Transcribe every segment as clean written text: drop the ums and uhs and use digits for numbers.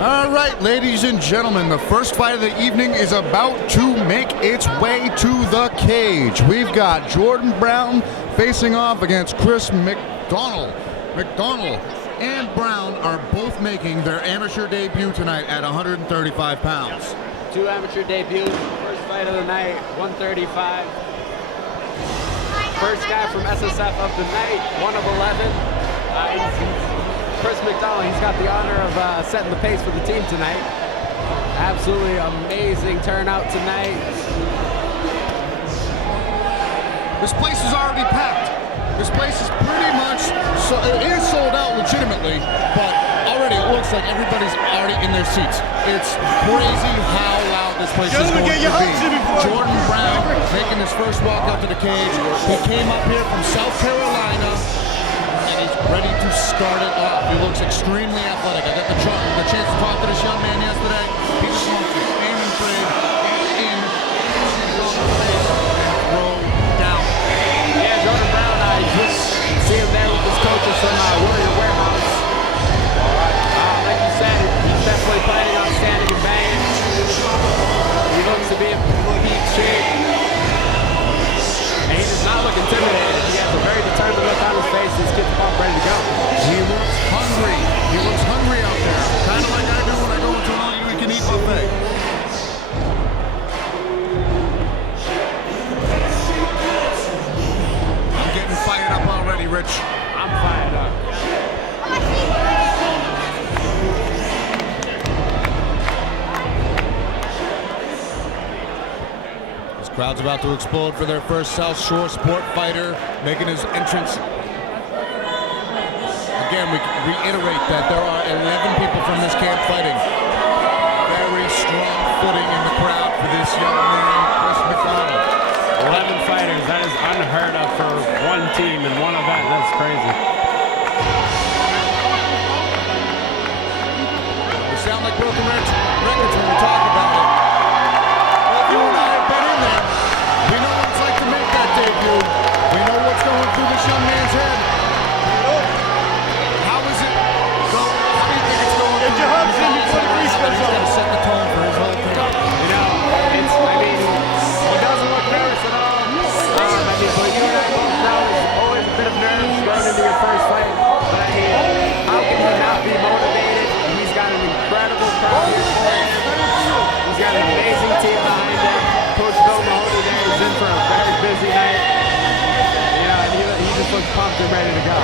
All right, ladies and gentlemen, the first fight of the evening is about to make its way to the cage. We've got Jordan Brown facing off against Chris McDonnell. McDonnell and Brown are both making their amateur debut tonight at 135 pounds. Two amateur debuts, first fight of the night, 135. First guy from SSF of the night, 1 of 11. Chris McDonnell, he's got the honor of setting the pace for the team tonight. Absolutely amazing turnout tonight. This place is already packed. This place is pretty much, it is sold out legitimately, but already it looks like everybody's already in their seats. It's crazy how loud this place is going to be. Jordan Brown making his first walk up to the cage. He came up here from South Carolina, and he's ready to start it off. He looks extremely athletic. I got the chance to talk to this young man yesterday. He just wants to aim and trade, get in, throw down. Yeah, Jordan Brown, I just see him there with his coaches from Warrior Warehouse. Like you said, he's definitely planning on standing and banging. He looks to be in peak shape. And he does not look intimidated. He has a very determined look on his face. This kid's pumped, ready to go. He looks hungry. He looks hungry out there. Kind of like I do when I go into an all-you-can-eat buffet. I'm getting fired up already, Rich. I'm fired up. Crowd's about to explode for their first South Shore sport fighter making his entrance. Again, we reiterate that there are 11 people from this camp fighting. Very strong footing in the crowd for this young man, Chris McDonnell. 11 fighters, that is unheard of for one team in one event. That's crazy. We sound like broken records when we talk about it. You and I have been in there. We know what it's like to make that debut. We know what's going through this young man's head. How is it going? How do you think it's going? Get your hugs in before the grease goes He's on. got to set the tone for his whole thing. You know, he doesn't look nervous at all. But you and I both know there's always a bit of nerves going into your first fight. But how can he not be motivated? He's got an incredible crowd here for him. He's got an amazing team behind him. Coach Bill Mahoney there is in for a very busy night. Yeah, and he just looks pumped and ready to go.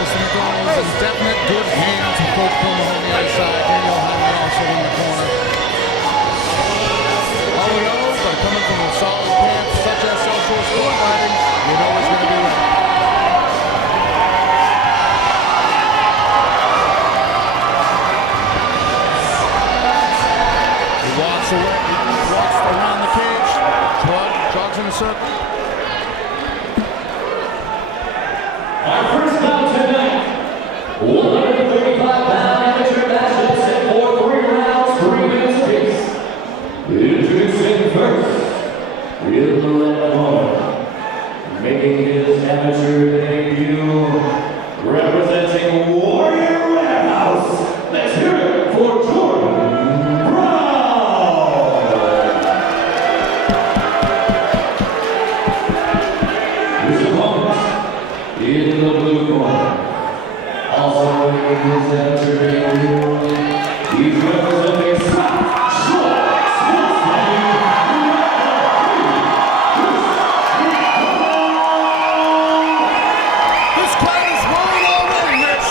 Mr. McDonnell is in definite good hands with Coach Bill Mahoney on the side. Daniel Howard also in the corner. All we know, but coming from a solid camp such as South Shore Sport Fighting, you know it's going to be right. He walks around the cage, jogs in a circle. Our first bout tonight, 135-pound amateur matches set for 3 rounds, 3 minutes apiece. Introducing first, in the red corner, making his amateur debut, representing Warrior Warehouse. Let's hear it for Jordan Brown. His opponent, in the blue corner, also making his amateur debut, he's representing South Shore Sports Fighting. This crowd is rolling already, Rich.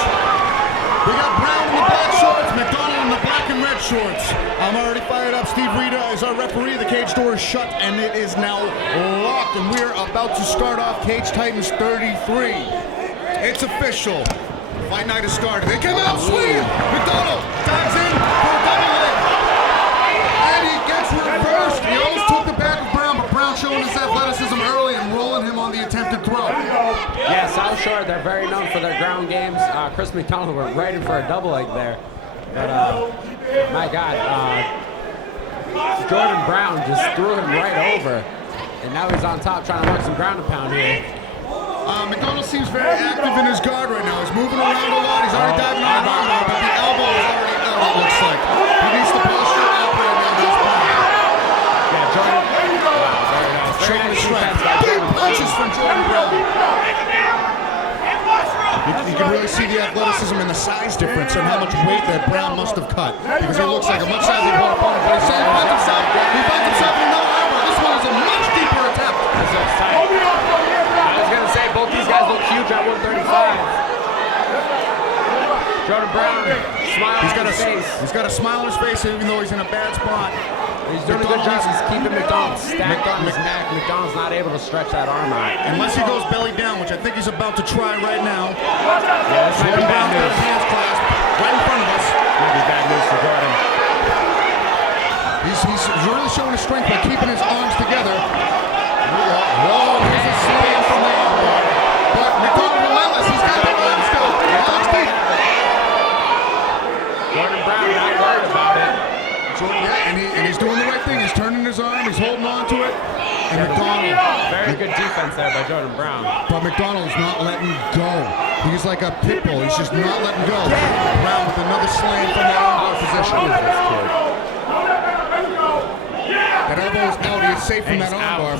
We got Brown in the black shorts, McDonnell in the black and red shorts. I'm already fired up. Steve Rita is our referee. The cage door is shut, and it is now locked, and we're about to start off Cage Titans 33. It's official. Fight night has started. They come out swinging. McDonnell dives in for a double leg. And he gets reversed. He almost took the back of Brown, but Brown showing his athleticism early and rolling him on the attempted throw. Yeah, South Shore, they're very known for their ground games. Chris McDonnell went right in for a double leg there. But, my God, Jordan Brown just threw him right over. And now he's on top trying to work some ground and pound here. McDonnell seems He's very active in his guard right now. He's moving around a lot. He's already diving on an armbar, but the elbow is already out, it looks like. He needs to posture out right now. Yeah, Jordan. Wow, very nice. Very nice defense by Big Jordan. punches from Jordan Brown. You can really see the athleticism and the size difference and how much weight that Brown must have cut. Because he looks like a much sized opponent. But he finds himself in another armbar. This one is a much deeper attempt. I was going to say, both these guys look huge at 135. Jordan Brown, smile on his face. He's got a smile on his face even though he's in a bad spot. He's doing a good job. He's keeping McDonnell stacked on his neck. McDonnell's not able to stretch that arm out. Unless he goes belly down, which I think he's about to try right now. Yeah, this might be bad news. Hands clasped right in front of us. Might be bad news for Jordan. He's really showing his strength by keeping his arms together. Whoa, here's a slam from the armbar. But McDonnell relentless. He's got the arm still. Jordan Brown not worried about it. Yeah, and he's doing the right thing. He's turning his arm. He's holding on to it. And McDonnell. Very good defense there by Jordan Brown. But McDonnell's not letting go. He's like a pit bull. He's just not letting go. Brown with another slam from the armbar position. That elbow is out. He is safe from that armbar.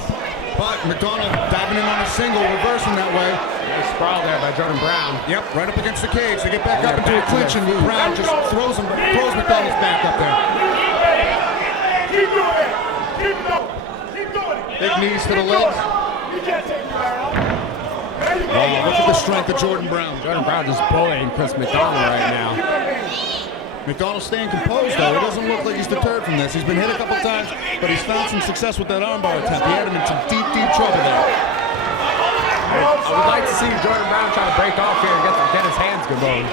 But McDonnell diving in on a single, reversing that way. Nice sprawl there by Jordan Brown. Yep, right up against the cage. They get back up into a clinch, and Brown just throws McDonnell's back up there. Keep doing it. Keep going. Keep doing it. Big knees to the legs. You can't take me down. There you go. Oh, look at the strength of Jordan Brown. Jordan Brown just bullying Chris McDonnell right now. McDonnell's staying composed, though. It doesn't look like he's deterred from this. He's been hit a couple times, but he's found some success with that armbar attempt. He had him in some deep, deep trouble there. I would like to see Jordan Brown try to break off here and get his hands going.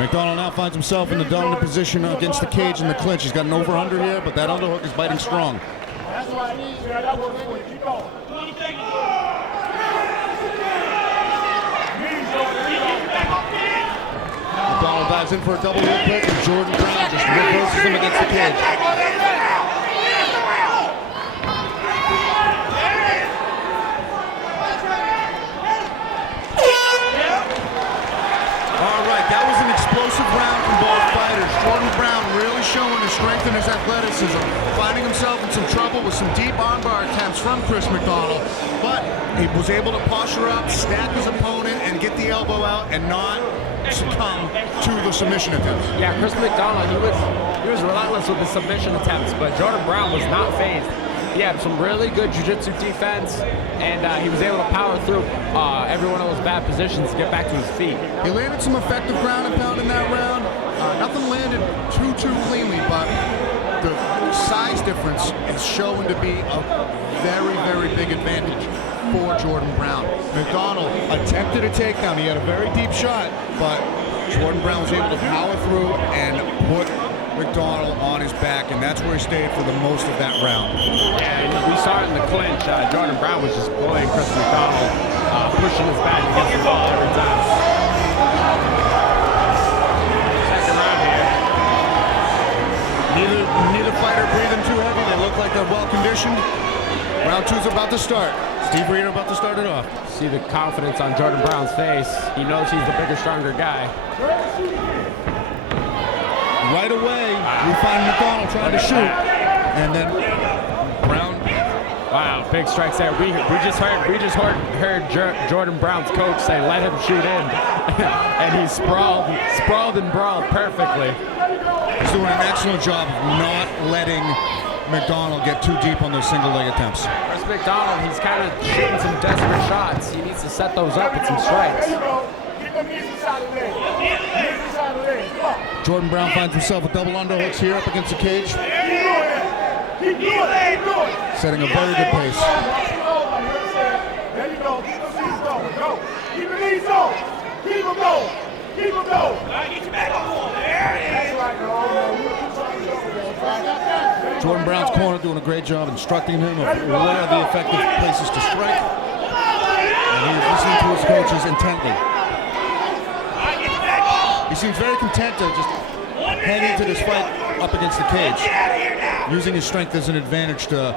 McDonnell now finds himself in the dominant position against the cage in the clinch. He's got an over-under here, but that underhook is biting strong. That's what I need. Yeah, that works for you. Keep going. McDonnell dives in for a double hook kick, and Jordan Brown just reverses him against the cage. All right, that was an explosive round from both fighters. Jordan Brown really showing his strength and his athleticism, finding himself in some trouble with some deep armbar attempts from Chris McDonnell, but he was able to posture up, stack his opponent, and get the elbow out and not succumb to the submission attempts. Yeah, Chris McDonnell, he was relentless with the submission attempts, but Jordan Brown was not phased. He had some really good jiu-jitsu defense, and he was able to power through every one of those bad positions to get back to his feet. He landed some effective ground and pound in that round. Nothing landed too cleanly, but the size difference is showing to be a very, very big advantage for Jordan Brown. McDonnell attempted a takedown. He had a very deep shot, but Jordan Brown was able to power through and put McDonnell on his back, and that's where he stayed for the most of that round. And we saw it in the clinch. Jordan Brown was just bullying Chris McDonnell, pushing his back against the wall every time. Second round here. Neither fighter breathing too heavy. They look like they're well conditioned. Round two's about to start. Steve Reader about to start it off. See the confidence on Jordan Brown's face. He knows he's the bigger, stronger guy. Right away, we find McDonnell trying to shoot, and then Brown. Wow, big strikes there. We just heard Jordan Brown's coach say, "Let him shoot in," and he sprawled and brawled perfectly. He's doing an excellent job of not letting McDonnell get too deep on those single leg attempts. Chris McDonnell, he's kind of shooting some desperate shots. He needs to set those up with some strikes. Jordan Brown finds himself with double underhooks here up against the cage. Setting a very good pace. There you go. Keep those knees going. Go. Keep the knees going. Keep them going. Keep them going. Get your back on the wall. There it is. Jordan Brown's corner doing a great job instructing him of where are the effective places to strike. And he's listening to his coaches intently. He seems very content to just head into this fight up against the cage, using his strength as an advantage to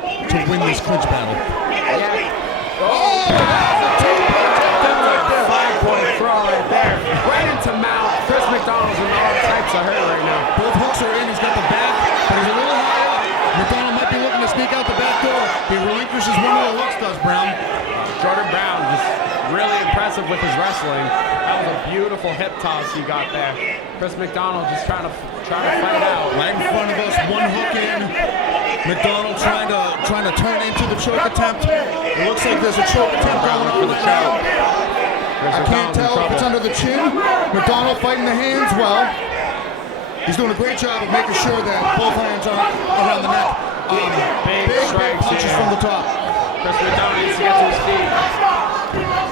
win this clinch battle. Yeah. Oh, that's a two-punch are hurt right now. Both hooks are in. He's got the back, but he's a little high up. McDonnell might be looking to sneak out the back door. He relinquishes one of the hooks, does Brown. Jordan Brown just really impressive with his wrestling. That was a beautiful hip toss he got there. Chris McDonnell just trying to fight out. Right in front of us, one hook in. McDonnell trying to turn into the choke attempt. It looks like there's a choke attempt going on right now. I can't tell if it's under the chin. McDonnell fighting the hands well. He's doing a great job of making sure that both hands are around the neck. Big punches from the top. Chris McDonnell needs to get to his feet.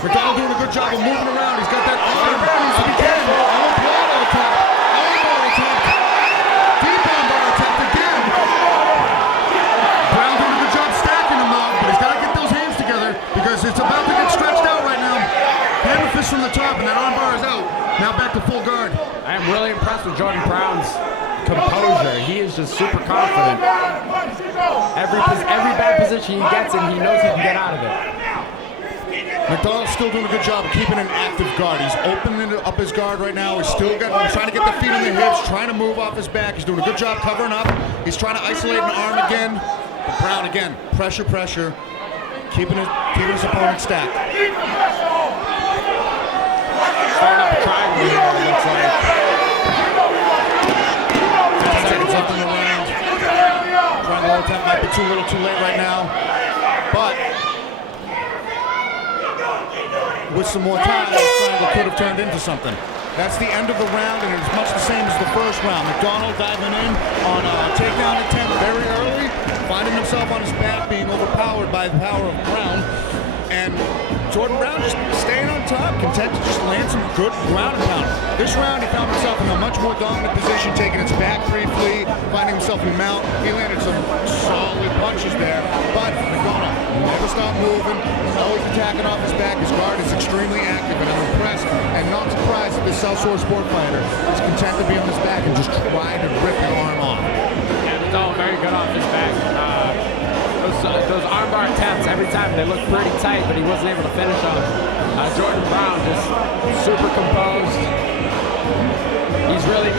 McDonnell doing a good job of moving around. He's got that arm. Needs to be careful. Armbar attempt. Armbar attempt. Deep armbar attempt again. Brown doing a good job stacking him though, but he's got to get those hands together because it's about to get stretched out right now. Hammer fist from the top, and that armbar is out. Now back to full guard. I am really impressed with Jordan Brown's composure. He is just super confident. Every bad position he gets in, he knows he can get out of it. McDonnell's still doing a good job of keeping an active guard. He's opening up his guard right now. He's still trying to get the feet on the hips, trying to move off his back. He's doing a good job covering up. He's trying to isolate an arm again. But Brown again, pressure, keeping his opponent stacked. Starting up a triangle here, it looks like. 10 seconds left in the round. Triangle attempt might be too little too late right now. But with some more time, the triangle could have turned into something. That's the end of the round, and it's much the same as the first round. McDonnell diving in on a takedown attempt very early, finding himself on his back, being overpowered by the power of Brown. And Jordan Brown just staying on top, content to just land some good ground and pound. This round, he found himself in a much more dominant position, taking his back briefly, finding himself in mount. He landed some solid punches there, but McDonnell never stopped moving. He's always attacking off his back. His guard is extremely active, and I'm impressed and not surprised that this Southshore sport fighter is content to be on his back and just try to rip your arm off. Yeah, McDonnell very good off his back. Those armbar attempts, every time they look pretty tight, but he wasn't able to finish on them. Jordan Brown just super composed. He's really,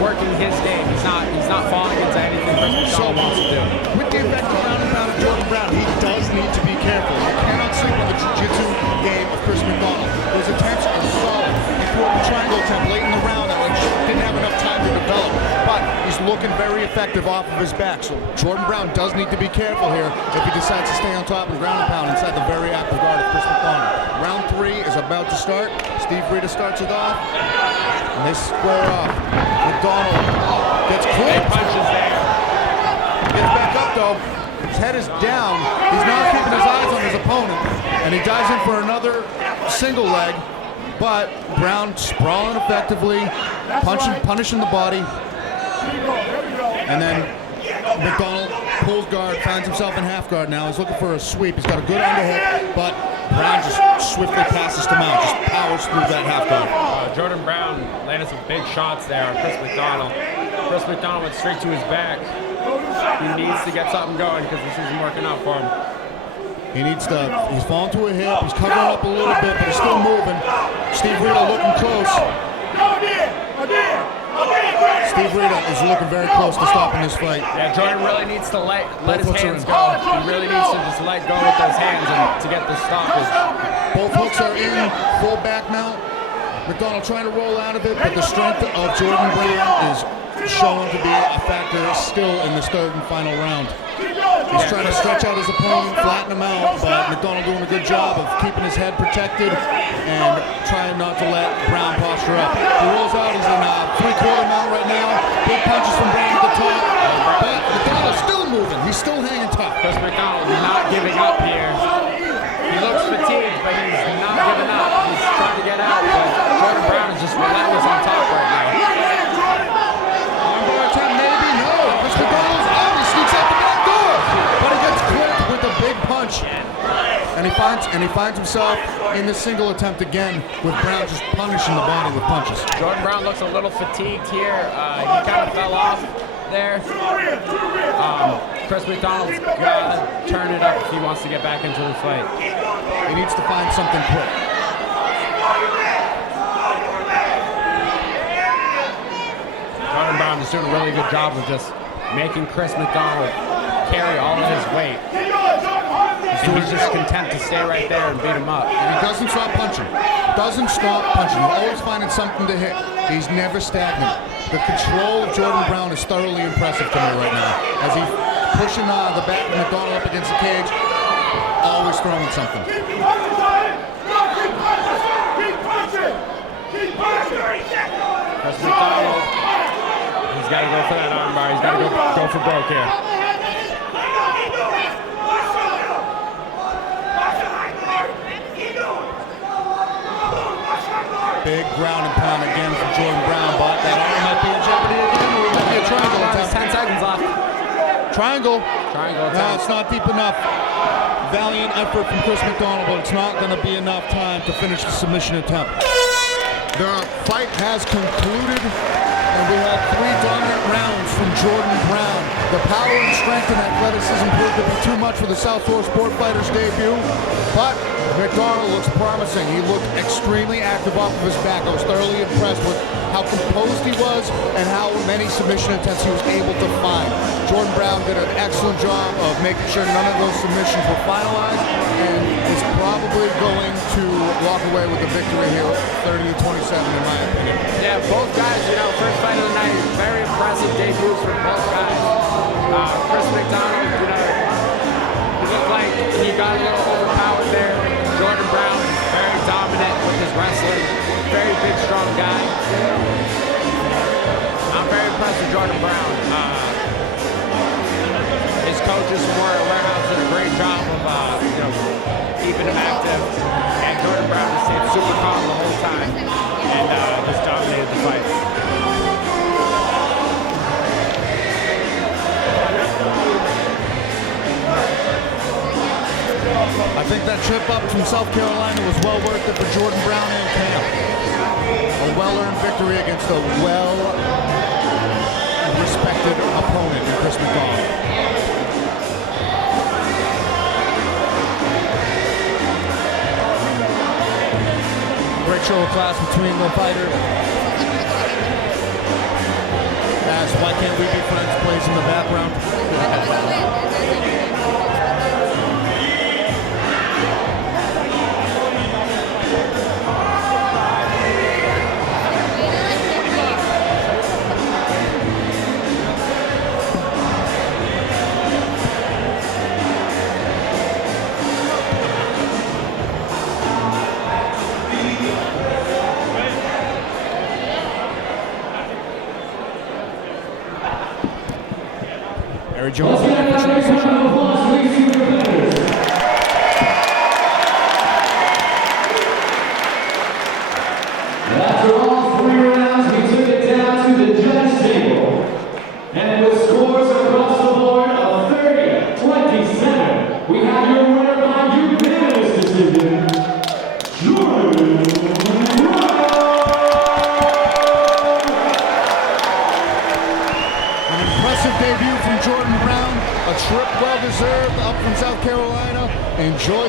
working his game. He's not falling into anything Chris McDonnell wants to do. With the effective ground and pound of Jordan Brown, he does need to be careful. You cannot sleep on the jiu-jitsu game of Chris McDonnell. Those attempts are solid. He threw up a triangle attempt late in the round that didn't have enough time to develop, but he's looking very effective off of his back. So Jordan Brown does need to be careful here if he decides to stay on top and ground and pound inside the very active guard of Chris McDonnell. Round 3 is about to start. Steve Rita starts it off, and they square off. McDonnell gets clipped. Punches there. Gets back up though. His head is down. He's not keeping his eyes on his opponent, and he dives in for another single leg. But Brown sprawling effectively, punishing the body, and then McDonnell pulls guard, finds himself in half guard now. He's looking for a sweep. He's got a good underhook, but Brown just swiftly passes to mount, just powers through that half guard. Jordan Brown landed some big shots there on Chris McDonnell. Chris McDonnell went straight to his back. He needs to get something going because this isn't working out for him. He's fallen to a hip, he's covering up a little bit, but he's still moving. Steve Rita looking close. Steve Rita is looking very close to stopping this fight. Yeah, Jordan really needs to let his hands go. He really needs to just let go with those hands and to get the stoppage. Both hooks are in, full back mount. McDonnell trying to roll out of it, but the strength of Jordan Brown is shown to be a factor still in this third and final round. He's trying to stretch out his opponent, flatten him out, but McDonnell doing a good job of keeping his head protected and trying not to let Brown posture up. He rolls out, he's in three-quarter mount right now. Big punches from Brown at the top, but McDonnell's still moving. He's still hanging tough. Chris McDonnell not giving up here. He looks fatigued, but he's not giving up. He's trying to get out, but Jordan Brown is just relentless on top right now. Armbar attempt, maybe, no. Chris McDonnell's out, he sneaks out the back door, but he gets clipped with a big punch. And he finds himself in the single attempt again with Brown just punishing the body with punches. Jordan Brown looks a little fatigued here. He kind of fell off there. Chris McDonnell's got to turn it up if he wants to get back into the fight. He needs to find something quick. Brown is doing a really good job of just making Chris McDonnell carry all of his weight. And he's just content to stay right there and beat him up. And he doesn't stop punching. Doesn't stop punching. He's always finding something to hit. He's never stagnant. The control of Jordan Brown is thoroughly impressive to me right now. As he's pushing the back of McDonnell up against the cage, always throwing something. Keep punching, Johnny! Keep punching! Keep punching! Keep punching! Chris McDonnell, he's got to go for that armbar. He's got to go for broke here. Big ground and pound again from Jordan Brown, but that arm might be in jeopardy again, or it might be a triangle attempt. 10 seconds left. Triangle. Triangle No, attempt. it's not deep enough. Valiant effort from Chris McDonnell, but it's not going to be enough time to finish the submission attempt. The fight has concluded, and we had 3 dominant rounds from Jordan Brown. The power and strength and athleticism proved to be too much for the Southpaw Sport Fighter's debut, but McDonnell looks promising. He looked extremely active off of his back. I was thoroughly impressed with how composed he was and how many submission attempts he was able to find. Jordan Brown did an excellent job of making sure none of those submissions were finalized, and is probably going to walk away with the victory here, 30-27 in my opinion. Yeah, both guys, first fight of the night, very impressive debuts from both guys. Chris McDonnell, he looked like he got a little overpowered there. Jordan Brown is very dominant with his wrestling. Very big, strong guy. I'm very impressed with Jordan Brown. His coaches from Warrior Warehouse did a great job of, keeping him active. And Jordan Brown has stayed super calm the whole time and just dominated the fight. I think that trip up from South Carolina was well worth it for Jordan Brown and camp. A well-earned victory against a well-respected opponent in Chris McDonnell. Great show of class between the fighters. As Why Can't We Be Friends plays in the background. Barry Jones. After all 3 rounds, we took it down to the judge table. And with scores across the board of 30-27, we have your winner by unanimous decision, Jordan Brown. An impressive debut from Jordan Brown. A trip well deserved up from South Carolina. Enjoy the